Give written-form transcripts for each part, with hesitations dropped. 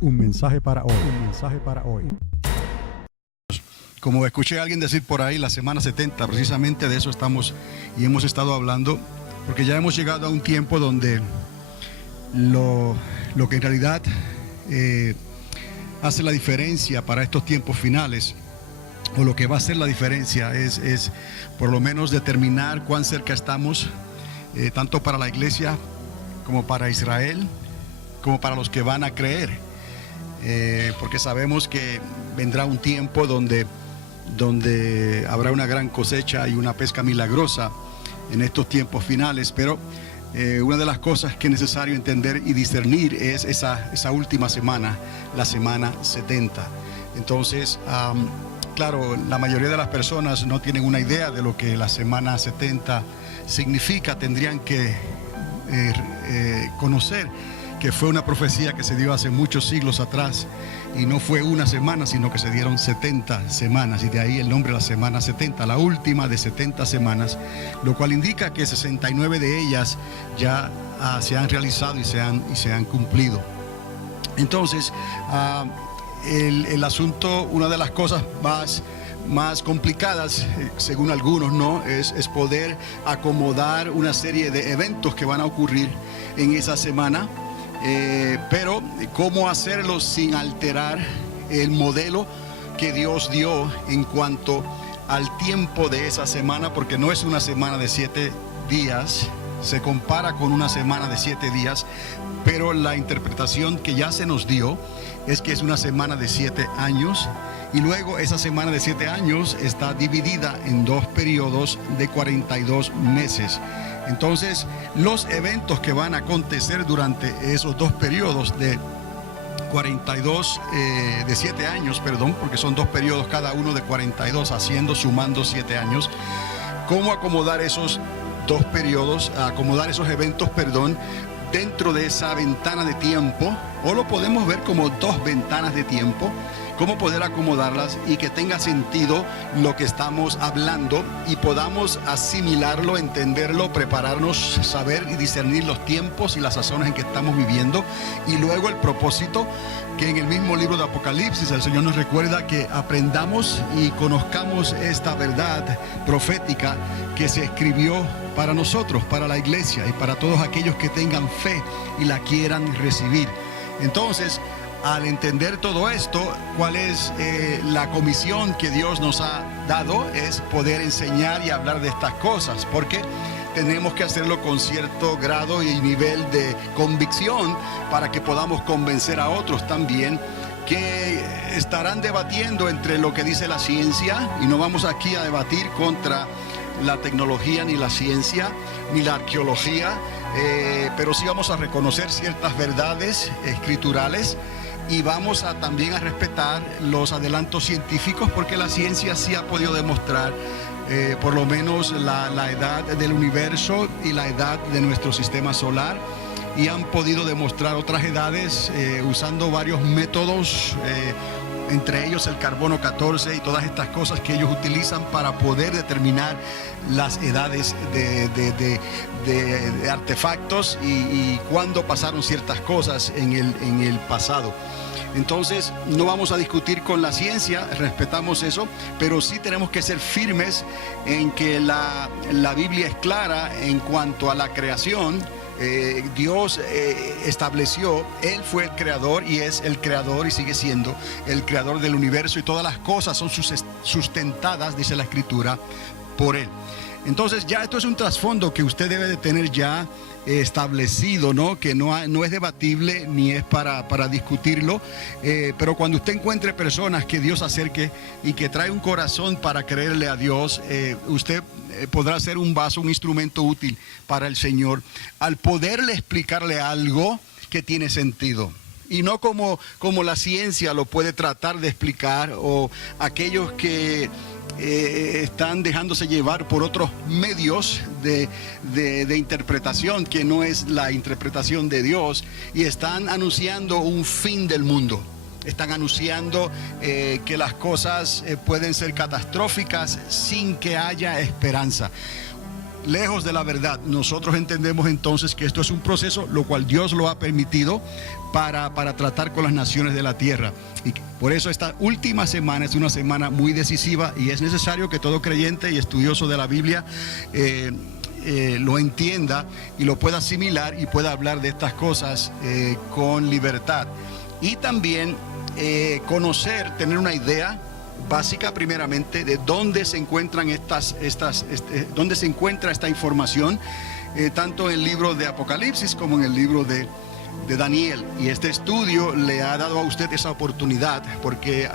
Un mensaje para hoy. Un mensaje para hoy. Como escuché a alguien decir por ahí, la semana 70, precisamente de eso estamos y hemos estado hablando, porque ya hemos llegado a un tiempo donde lo que en realidad hace la diferencia para estos tiempos finales, o lo que va a hacer la diferencia es por lo menos determinar cuán cerca estamos, tanto para la iglesia como para Israel, como para los que van a creer, porque sabemos que vendrá un tiempo donde habrá una gran cosecha y una pesca milagrosa en estos tiempos finales, pero una de las cosas que es necesario entender y discernir es esa última semana, la semana 70. Entonces, claro, la mayoría de las personas no tienen una idea de lo que la semana 70 significa. Tendrían que conocer que fue una profecía que se dio hace muchos siglos atrás, y no fue una semana, sino que se dieron 70 semanas, y de ahí el nombre de la semana 70, la última de 70 semanas, lo cual indica que 69 de ellas ya se han realizado y se han cumplido. Entonces, el asunto, una de las cosas más complicadas, según algunos, ¿no?, es poder acomodar una serie de eventos que van a ocurrir en esa semana. Pero cómo hacerlo sin alterar el modelo que Dios dio en cuanto al tiempo de esa semana, porque no es una semana de 7 días, se compara con una semana de 7 días, pero la interpretación que ya se nos dio es que es una semana de 7 años, y luego esa semana de 7 años está dividida en 2 periodos de 42 meses. Entonces, los eventos que van a acontecer durante esos 2 periodos de 7 años, porque son 2 periodos cada uno de 42, sumando 7 años, cómo acomodar esos 2 periodos, acomodar esos eventos, dentro de esa ventana de tiempo, o lo podemos ver como 2 ventanas de tiempo, cómo poder acomodarlas y que tenga sentido lo que estamos hablando y podamos asimilarlo, entenderlo, prepararnos, saber y discernir los tiempos y las sazones en que estamos viviendo, y luego el propósito que en el mismo libro de Apocalipsis el Señor nos recuerda que aprendamos y conozcamos esta verdad profética que se escribió para nosotros, para la iglesia y para todos aquellos que tengan fe y la quieran recibir. Entonces, al entender todo esto, ¿cuál es la comisión que Dios nos ha dado? Es poder enseñar y hablar de estas cosas, porque tenemos que hacerlo con cierto grado y nivel de convicción para que podamos convencer a otros también, que estarán debatiendo entre lo que dice la ciencia, y no vamos aquí a debatir contra la tecnología, ni la ciencia, ni la arqueología, pero sí vamos a reconocer ciertas verdades escriturales, y vamos también a respetar los adelantos científicos, porque la ciencia sí ha podido demostrar por lo menos la edad del universo y la edad de nuestro sistema solar, y han podido demostrar otras edades usando varios métodos, entre ellos el carbono 14 y todas estas cosas que ellos utilizan para poder determinar las edades de artefactos y cuándo pasaron ciertas cosas en el pasado. Entonces, no vamos a discutir con la ciencia, respetamos eso, pero sí tenemos que ser firmes en que la Biblia es clara en cuanto a la creación. Dios estableció, Él fue el creador y es el creador y sigue siendo el creador del universo, y todas las cosas son sustentadas, dice la Escritura, por Él. Entonces, ya esto es un trasfondo que usted debe de tener ya establecido, ¿no? Que no es debatible ni es para discutirlo, pero cuando usted encuentre personas que Dios acerque y que trae un corazón para creerle a Dios, usted podrá ser un vaso, un instrumento útil para el Señor, al poderle explicarle algo que tiene sentido, y no como la ciencia lo puede tratar de explicar, o aquellos que están dejándose llevar por otros medios de interpretación que no es la interpretación de Dios, y están anunciando un fin del mundo. Están anunciando que las cosas pueden ser catastróficas sin que haya esperanza. lejos de la verdad. Nosotros entendemos entonces que esto es un proceso, lo cual Dios lo ha permitido para tratar con las naciones de la tierra. Y por eso esta última semana es una semana muy decisiva y es necesario que todo creyente y estudioso de la Biblia lo entienda y lo pueda asimilar y pueda hablar de estas cosas con libertad. Y también conocer, tener una idea básica primeramente de dónde se encuentran dónde se encuentra esta información, tanto en el libro de Apocalipsis como en el libro de Daniel. Y este estudio le ha dado a usted esa oportunidad porque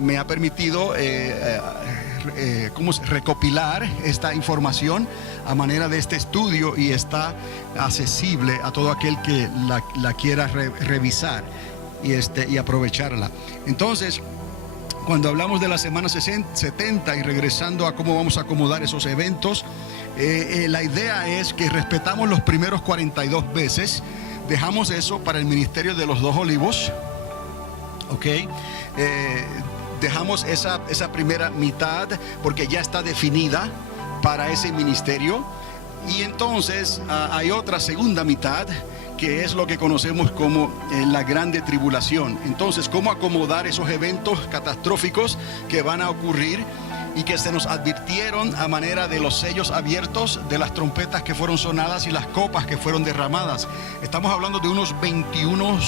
me ha permitido recopilar esta información a manera de este estudio y está accesible a todo aquel que la quiera revisar y aprovecharla. Entonces, cuando hablamos de la semana 70 y regresando a cómo vamos a acomodar esos eventos, la idea es que respetamos los primeros 42 meses, dejamos eso para el ministerio de los 2 olivos, ¿ok? Dejamos esa primera mitad porque ya está definida para ese ministerio, y entonces hay otra segunda mitad que es lo que conocemos como la grande tribulación. Entonces, ¿cómo acomodar esos eventos catastróficos que van a ocurrir y que se nos advirtieron a manera de los sellos abiertos, de las trompetas que fueron sonadas y las copas que fueron derramadas? Estamos hablando de unos 21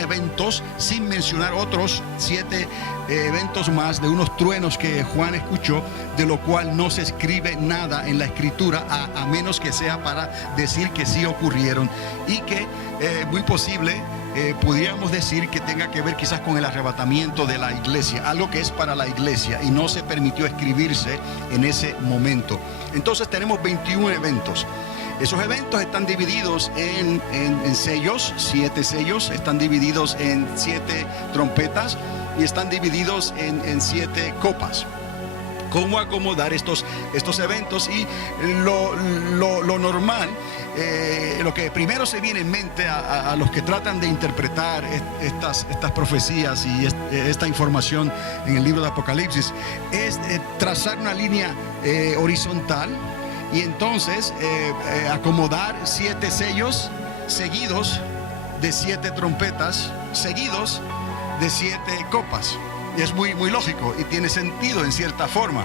eventos, sin mencionar otros 7 eventos más, de unos truenos que Juan escuchó, de lo cual no se escribe nada en la escritura a menos que sea para decir que sí ocurrieron, y que muy posible pudiéramos decir que tenga que ver quizás con el arrebatamiento de la iglesia, algo que es para la iglesia y no se permitió escribirse en ese momento. Entonces tenemos 21 eventos. Esos eventos están divididos en sellos, 7 sellos, están divididos en 7 trompetas y están divididos en 7 copas. Cómo acomodar estos eventos, y lo normal, lo que primero se viene en mente a los que tratan de interpretar estas profecías y esta información en el libro de Apocalipsis es trazar una línea horizontal y entonces acomodar 7 sellos seguidos de 7 trompetas, seguidos de 7 copas. Y es muy lógico y tiene sentido en cierta forma.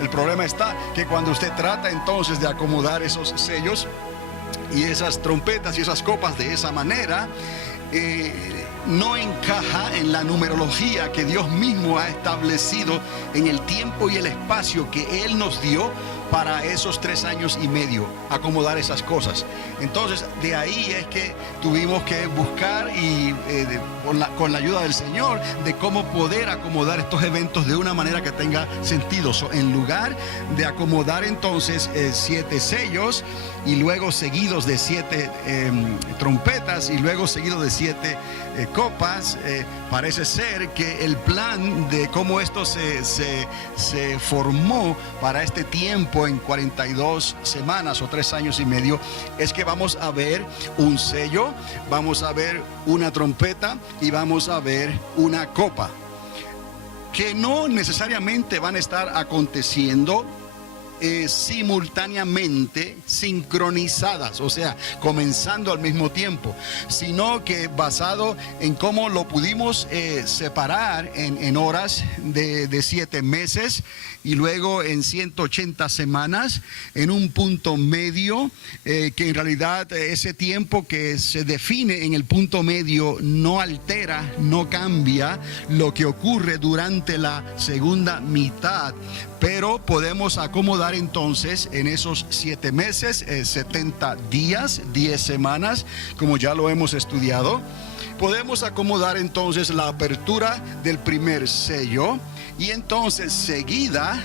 El problema está que cuando usted trata entonces de acomodar esos sellos y esas trompetas y esas copas de esa manera, no encaja en la numerología que Dios mismo ha establecido en el tiempo y el espacio que Él nos dio para esos 3 años y medio, acomodar esas cosas. Entonces, de ahí es que tuvimos que buscar y con la ayuda del Señor, de cómo poder acomodar estos eventos de una manera que tenga sentido. En lugar de acomodar entonces 7 sellos y luego seguidos de 7 trompetas y luego seguidos de 7 copas, parece ser que el plan de cómo esto se formó para este tiempo en 42 semanas o 3 años y medio es que vamos a ver un sello, vamos a ver una trompeta y vamos a ver una copa, que no necesariamente van a estar aconteciendo simultáneamente, sincronizadas, o sea, comenzando al mismo tiempo, sino que basado en cómo lo pudimos separar en horas de 7 meses y luego en 180 semanas, en un punto medio, que en realidad ese tiempo que se define en el punto medio no altera, no cambia lo que ocurre durante la segunda mitad, pero podemos acomodar entonces en esos 7 meses, 70 días, 10 semanas, como ya lo hemos estudiado. Podemos acomodar entonces la apertura del primer sello y entonces seguida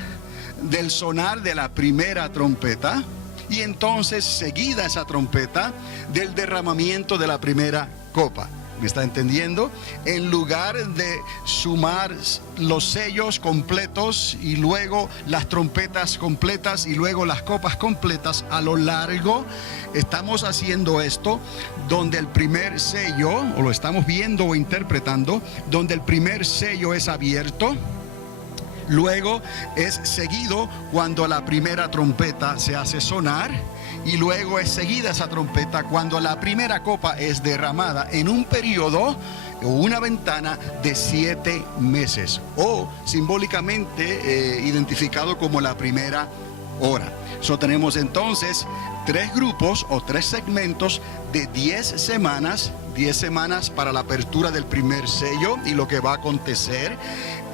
del sonar de la primera trompeta y entonces seguida esa trompeta del derramamiento de la primera copa. ¿Me está entendiendo? En lugar de sumar los sellos completos y luego las trompetas completas y luego las copas completas a lo largo, estamos haciendo esto donde el primer sello, o lo estamos viendo o interpretando, donde el primer sello es abierto, Luego es seguido cuando la primera trompeta se hace sonar. Y luego es seguida esa trompeta cuando la primera copa es derramada en un periodo o una ventana de 7 meses. O simbólicamente identificado como la primera hora. Tenemos entonces 3 grupos o 3 segmentos de 10 semanas. 10 semanas para la apertura del primer sello y lo que va a acontecer.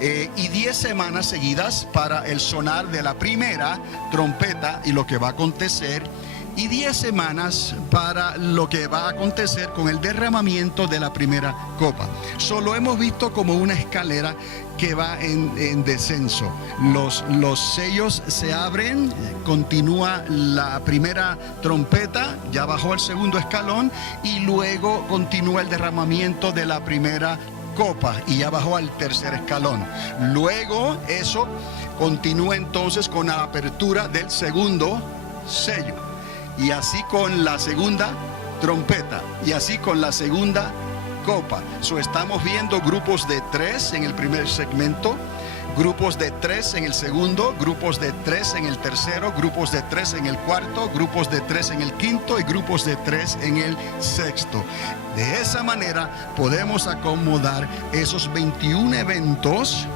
Y 10 semanas seguidas para el sonar de la primera trompeta y lo que va a acontecer. Y 10 semanas para lo que va a acontecer con el derramamiento de la primera copa. Solo hemos visto como una escalera que va en descenso. Los sellos se abren, continúa la primera trompeta, ya bajó el segundo escalón y luego continúa el derramamiento de la primera copa y ya bajó al tercer escalón. Luego eso continúa entonces con la apertura del segundo sello. Y así con la segunda trompeta. Y así con la segunda copa. Estamos viendo grupos de 3 en el primer segmento. Grupos de 3 en el segundo. Grupos de 3 en el tercero. Grupos de 3 en el cuarto. Grupos de 3 en el quinto. Y grupos de 3 en el sexto. De esa manera podemos acomodar esos 21 eventos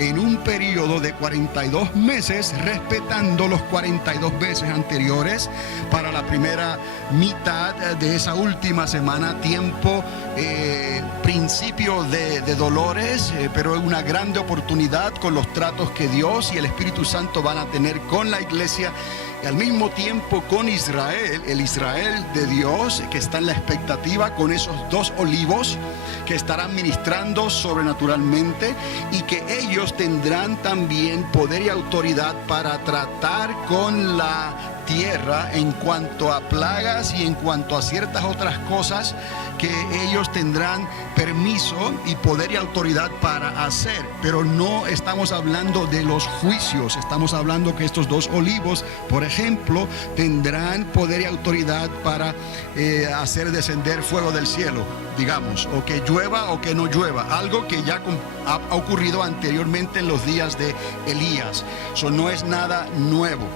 en un periodo de 42 meses, respetando los 42 meses anteriores para la primera mitad de esa última semana, tiempo, principio de dolores, pero una grande oportunidad con los tratos que Dios y el Espíritu Santo van a tener con la iglesia. Y al mismo tiempo con Israel, el Israel de Dios que está en la expectativa con esos 2 olivos que estarán ministrando sobrenaturalmente y que ellos tendrán también poder y autoridad para tratar con la tierra en cuanto a plagas y en cuanto a ciertas otras cosas que ellos tendrán permiso y poder y autoridad para hacer. Pero no estamos hablando de los juicios, estamos hablando que estos 2 olivos, por ejemplo, tendrán poder y autoridad para hacer descender fuego del cielo, digamos, o que llueva o que no llueva, algo que ya ha ocurrido anteriormente en los días de Elías. Eso no es nada nuevo.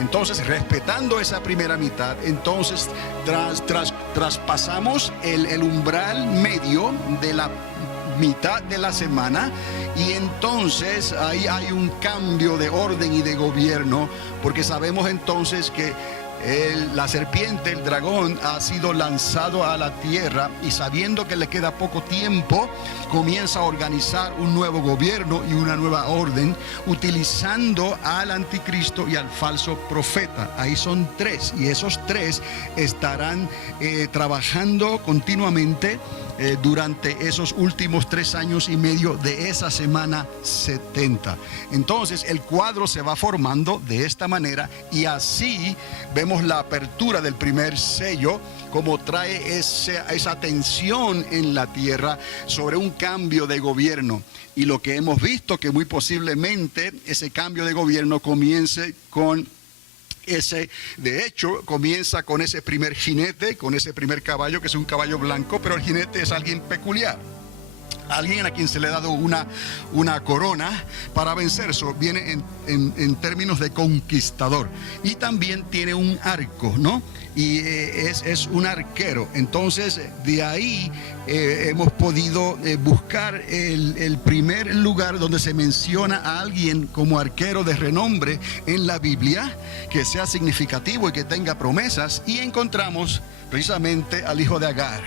Entonces, respetando esa primera mitad, entonces traspasamos el umbral medio de la mitad de la semana y entonces ahí hay un cambio de orden y de gobierno, porque sabemos entonces que la serpiente, el dragón, ha sido lanzado a la tierra y sabiendo que le queda poco tiempo, comienza a organizar un nuevo gobierno y una nueva orden, utilizando al anticristo y al falso profeta. Ahí son 3 y esos 3 estarán trabajando continuamente durante esos últimos 3 años y medio de esa semana 70. Entonces el cuadro se va formando de esta manera y así vemos la apertura del primer sello, como trae esa tensión en la tierra sobre un cambio de gobierno. Y lo que hemos visto que muy posiblemente ese cambio de gobierno comience con de hecho, comienza con ese primer jinete, con ese primer caballo, que es un caballo blanco, pero el jinete es alguien peculiar. Alguien a quien se le ha dado una corona para vencer. Eso viene en términos de conquistador. Y también tiene un arco, ¿no? Y es un arquero. Entonces, de ahí hemos podido buscar el primer lugar donde se menciona a alguien como arquero de renombre en la Biblia, que sea significativo y que tenga promesas. Y encontramos precisamente al hijo de Agar,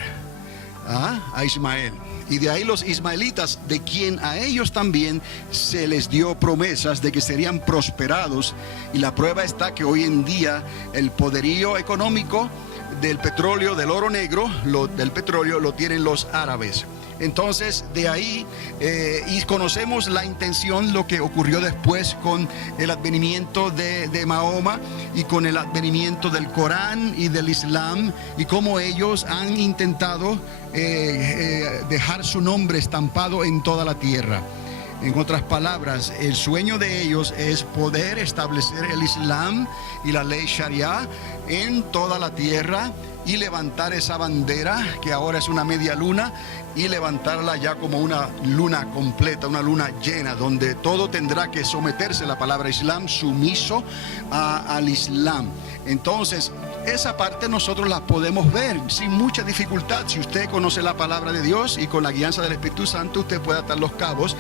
a Ismael. Y de ahí los ismaelitas, de quien a ellos también se les dio promesas de que serían prosperados. Y la prueba está que hoy en día el poderío económico del petróleo, del oro negro, del petróleo, lo tienen los árabes. Entonces, de ahí, y conocemos la intención, lo que ocurrió después con el advenimiento de Mahoma y con el advenimiento del Corán y del Islam, y cómo ellos han intentado dejar su nombre estampado en toda la tierra. En otras palabras, el sueño de ellos es poder establecer el Islam y la ley Sharia en toda la tierra y levantar esa bandera que ahora es una media luna y levantarla ya como una luna completa, una luna llena, donde todo tendrá que someterse, la palabra Islam, sumiso al Islam. Entonces, esa parte nosotros la podemos ver sin mucha dificultad. Si usted conoce la palabra de Dios y con la guianza del Espíritu Santo, usted puede atar los cabos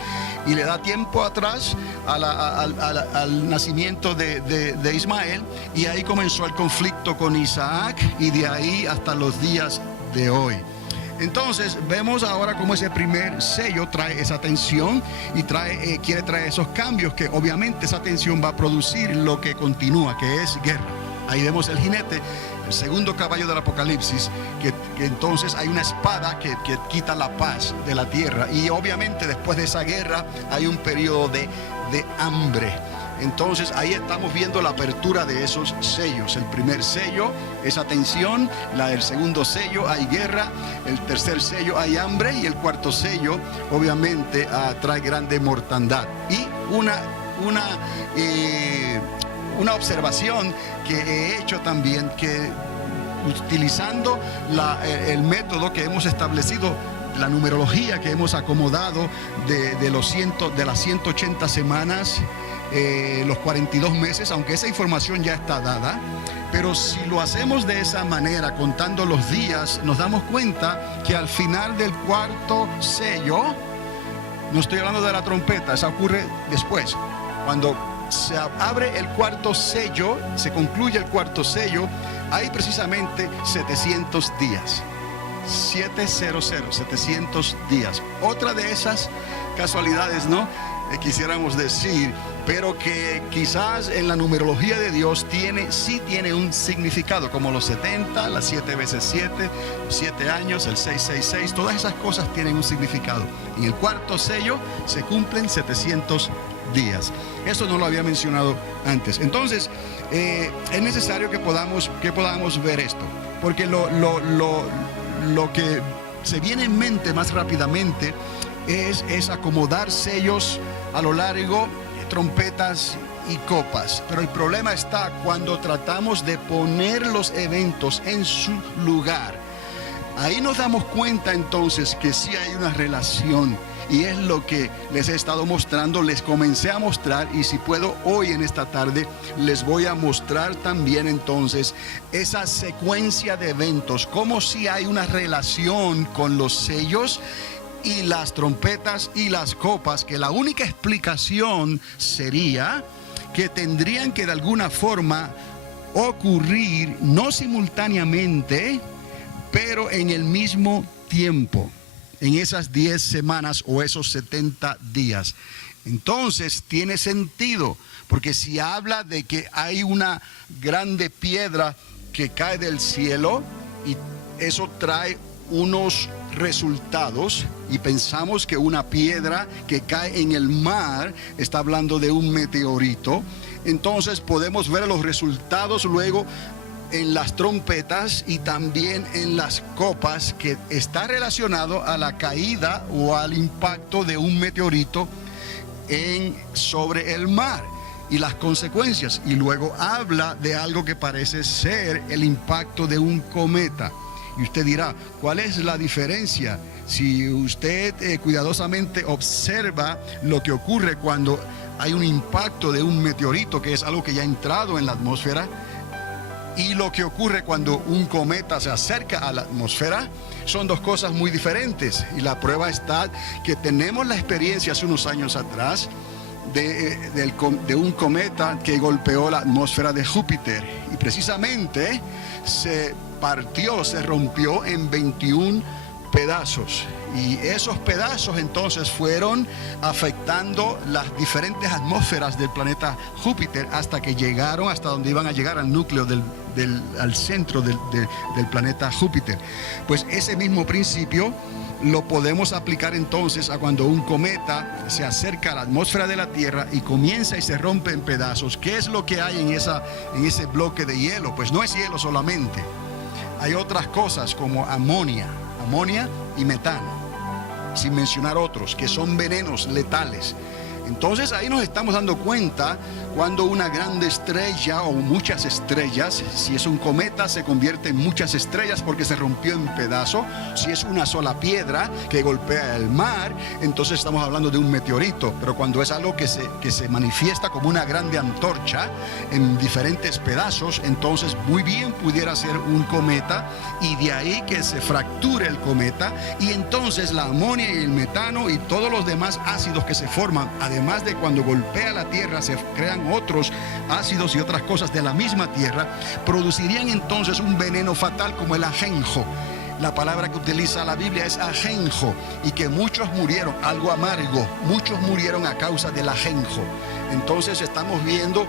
y le da tiempo atrás al nacimiento de Ismael, y ahí comenzó el conflicto con Isaac y de ahí hasta los días de hoy. Entonces vemos ahora cómo ese primer sello trae esa tensión y quiere traer esos cambios, que obviamente esa tensión va a producir lo que continúa, que es guerra. Ahí vemos el jinete, el segundo caballo del Apocalipsis, que entonces hay una espada que quita la paz de la tierra, y obviamente después de esa guerra hay un periodo de hambre. Entonces ahí estamos viendo la apertura de esos sellos. El primer sello, esa tensión; el segundo sello, hay guerra; el tercer sello, hay hambre; y el cuarto sello, obviamente, trae grande mortandad. Y una observación que he hecho también, que utilizando el método que hemos establecido, la numerología que hemos acomodado de las 180 semanas, los 42 meses, aunque esa información ya está dada, pero si lo hacemos de esa manera, contando los días, nos damos cuenta que al final del cuarto sello, no estoy hablando de la trompeta, esa ocurre después, cuando se abre el cuarto sello, se concluye el cuarto sello, hay precisamente 700 días. 700 días. Otra de esas casualidades, ¿no? Quisiéramos decir, pero que quizás en la numerología de Dios sí tiene un significado, como los 70, las 7 veces 7, 7 años, el 666, todas esas cosas tienen un significado. En el cuarto sello se cumplen 700 días. Eso no lo había mencionado antes. Entonces, es necesario que podamos ver esto, porque lo que se viene en mente más rápidamente es acomodar sellos a lo largo, trompetas y copas. Pero el problema está cuando tratamos de poner los eventos en su lugar. Ahí nos damos cuenta entonces que sí hay una relación, y es lo que les he estado mostrando, les comencé a mostrar, y si puedo hoy en esta tarde les voy a mostrar también entonces esa secuencia de eventos, como si hay una relación con los sellos y las trompetas y las copas, que la única explicación sería que tendrían que de alguna forma ocurrir, no simultáneamente, pero en el mismo tiempo, en esas 10 semanas o esos 70 días. Entonces tiene sentido, porque si habla de que hay una grande piedra que cae del cielo, y eso trae unos resultados, y pensamos que una piedra que cae en el mar está hablando de un meteorito, entonces podemos ver los resultados luego en las trompetas y también en las copas, que está relacionado a la caída o al impacto de un meteorito sobre el mar y las consecuencias. Y luego habla de algo que parece ser el impacto de un cometa. Y usted dirá, ¿cuál es la diferencia? Si usted cuidadosamente observa lo que ocurre cuando hay un impacto de un meteorito, que es algo que ya ha entrado en la atmósfera, y lo que ocurre cuando un cometa se acerca a la atmósfera, son dos cosas muy diferentes. Y la prueba está que tenemos la experiencia hace unos años atrás de un cometa que golpeó la atmósfera de Júpiter, y precisamente se rompió en 21 pedazos, y esos pedazos entonces fueron afectando las diferentes atmósferas del planeta Júpiter hasta que llegaron hasta donde iban a llegar, al núcleo al centro del planeta Júpiter. Pues ese mismo principio lo podemos aplicar entonces a cuando un cometa se acerca a la atmósfera de la Tierra y comienza y se rompe en pedazos. ¿Qué es lo que hay en ese bloque de hielo? Pues no es hielo solamente, hay otras cosas como amonia y metano. sin mencionar otros, que son venenos letales. Entonces ahí nos estamos dando cuenta cuando una grande estrella o muchas estrellas, si es un cometa se convierte en muchas estrellas porque se rompió en pedazos. Si es una sola piedra que golpea el mar, entonces estamos hablando de un meteorito. Pero cuando es algo que se manifiesta como una grande antorcha en diferentes pedazos, entonces muy bien pudiera ser un cometa, y de ahí que se fracture el cometa, y entonces la amonía y el metano y todos los demás ácidos que se forman, además de cuando golpea la tierra se crean otros ácidos y otras cosas de la misma tierra, producirían entonces un veneno fatal como el ajenjo. La palabra que utiliza la Biblia es ajenjo, y que muchos murieron, algo amargo, muchos murieron a causa del ajenjo. Entonces estamos viendo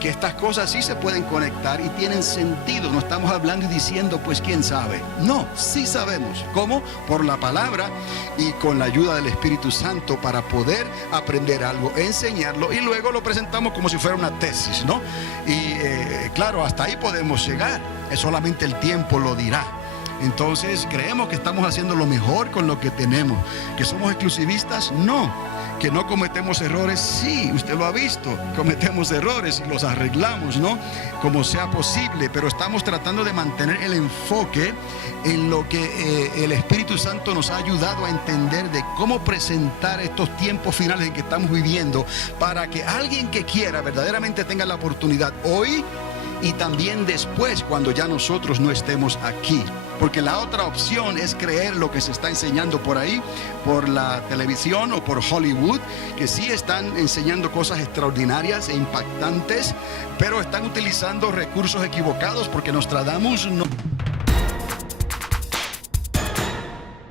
que estas cosas sí se pueden conectar y tienen sentido. No estamos hablando y diciendo, pues quién sabe. No, sí sabemos. ¿Cómo? Por la palabra y con la ayuda del Espíritu Santo para poder aprender algo, enseñarlo, y luego lo presentamos como si fuera una tesis, ¿no? Y claro, hasta ahí podemos llegar. Solamente el tiempo lo dirá. Entonces, ¿creemos que estamos haciendo lo mejor con lo que tenemos? ¿Que somos exclusivistas? No. ¿Que no cometemos errores? Sí, usted lo ha visto. Cometemos errores y los arreglamos, ¿no? Como sea posible, pero estamos tratando de mantener el enfoque en lo que el Espíritu Santo nos ha ayudado a entender de cómo presentar estos tiempos finales en que estamos viviendo, para que alguien que quiera verdaderamente tenga la oportunidad hoy y también después, cuando ya nosotros no estemos aquí. Porque la otra opción es creer lo que se está enseñando por ahí, por la televisión o por Hollywood, que sí están enseñando cosas extraordinarias e impactantes, pero están utilizando recursos equivocados, porque Nostradamus no...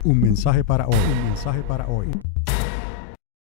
Un mensaje para hoy. Un mensaje para hoy.